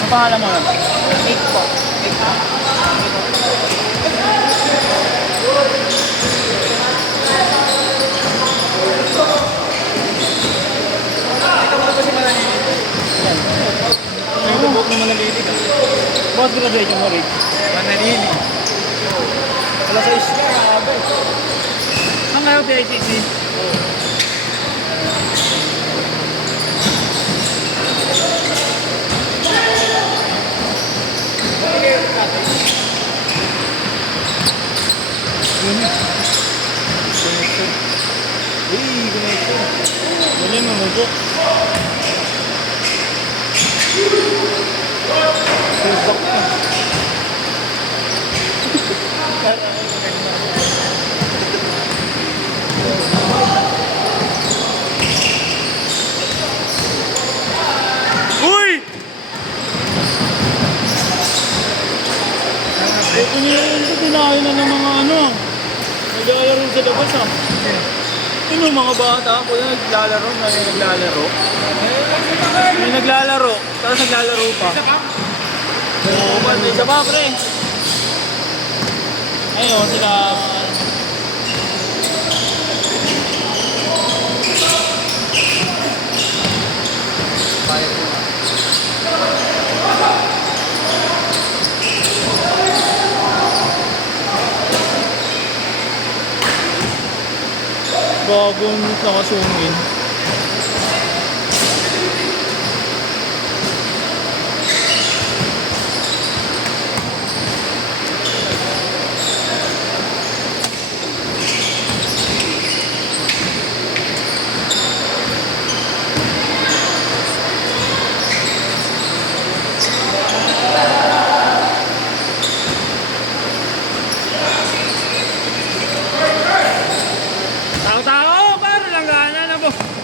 Ang pangalan mo? 8 po. 8 po. Ito mo ba si Manalili? Yan. May lubok na Manalili ka. Boss graduation mo, Rick? Manalili. Wala sa isla, grabe. Saan kayo PICC? Connection. Uy, connection. Ganyan mo mo. Facebook na. Uy! Tinayo na ng mga ano. Naglalaro sa labas ah. Ano mga bata ako na naglalaro, may naglalaro, tapos naglalaro pa. Oo, may isa pa pre. Ayun, sila. Bagong nakasungin. Tao-tao! Para lang gana na po.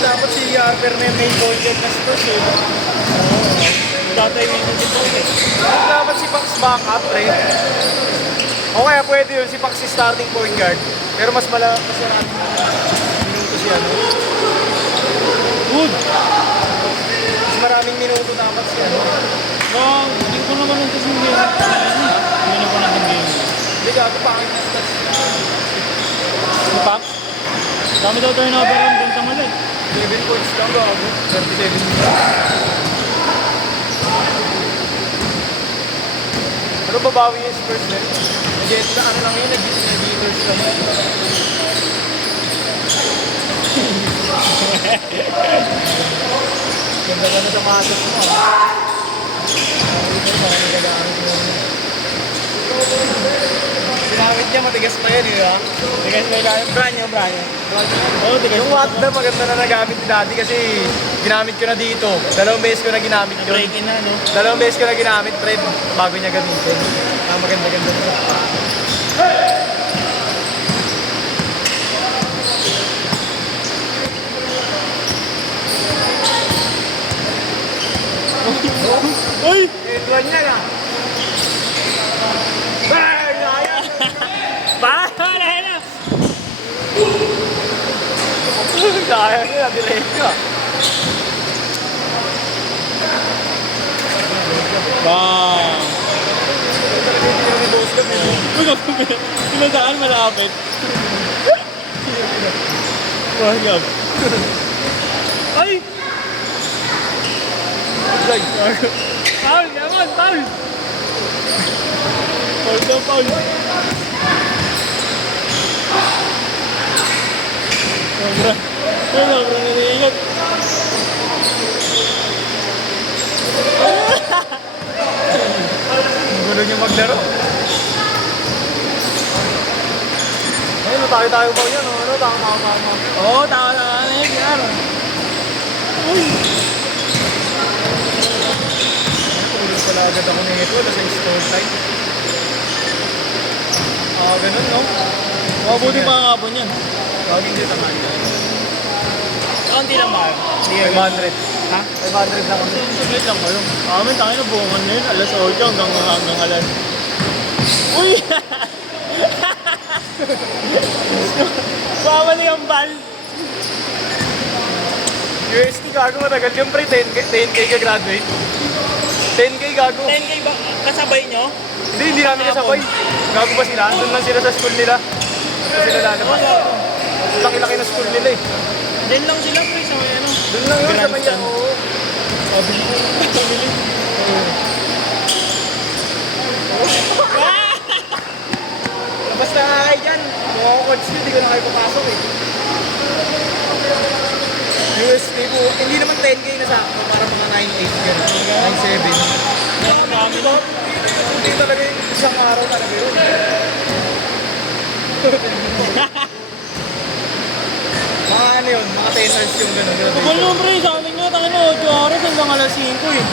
Dapat si Harper na may budget na stores eh. Tatay mo yung dito eh. Dapat si Pax backup, pre. O kaya pwede yun, si Pax si starting point guard. Pero mas maraming minuto si ano. Good. Mas maraming minuto dapat si ano. Hindi ko naman ang kasing game. Hindi ko naman game. Hindi ka, ito pangit na stats. Si Pac? Dami daw turnover ang bentang ulit. 7 points lang gago. 37 minutes. Pero babawi yung Spurs din. Jet na ano lang yun, nag-Gators lang. Ganda-ganda sa matas mo. Ginamit niya, matigas pa yan, di ba? Tigas may kaya. Brand niya. Oo, tigas. Yung Wanda, maganda na nagamit ni Daddy kasi ginamit ko na dito. Dalawang beses ko na ginamit yun. Break in na, no? Dalawang beses ko na ginamit, pre, bago niya gamitin. Maganda-ganda na. Uy! Tuwan niya na. Bang! Ayun! Wala na! Kaya nila, delay ka. Bang! Uy, kung pinasaan malapit. Wagab. Ay! Ay! Paul! Yaman! Paul! Paul daw, Paul! Sobra. Ay, sobrang naniingat. Ang gulo niya maglaro. Ayun, tayo-tayo pa yan. Ano? Tama. Oo, tama na yun. Yan. Uy! Tulog pala agad ako na ito. Sa store time. Ganun, no? Mabuti pa nga po niyan. Laging dito naman yan. Kaunti lang ba? 500. Ha? 500 lang kami. Saglit lang kayo. Amin, tayo na buwangan na yun. Alas 8 hanggang alas. Uy! Bawal yung bal. UST gago matagal. Yung pre, 10K ka graduate. 10K gago. 10K ba kasabay nyo? Hindi namin kasabay. Gago ba sila? Doon lang sila sa school nila. Doon sila lalabas. Laki-laki na school nila eh. Diyan lang sila pre sa may ano. Doon lang yun sa may Grandstand. oo. Sabi mo. Labas na nga kayo dyan. Kung ako coach nyo, hindi ko na kayo papasok eh. UST po, hindi naman 10K na sakto, para mga 9.8 gano'n. 9.7. Marami na. Hindi talaga yung isang araw talaga yun. Mga ano yun, mga tenors yung gano'n. Kung nung pre, sa amin nga tayo na 8 oras hanggang alas 5 eh.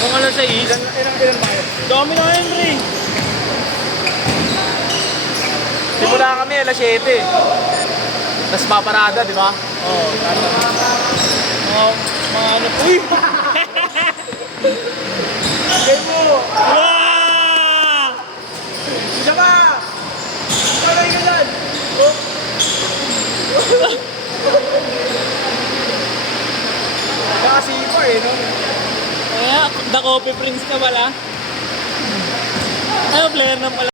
Hanggang alas 6. Ilan ba yun? Dami na yun pre. Simula kami alas 7. Tapos paparada, di ba? Oo. Mga ano. Uy! Game mo! Wow! Isa ka! Tagay ka dyan! Oh! Nakasipa eh, no? Kaya, the coffee prince ka pala. Ano, player na pala.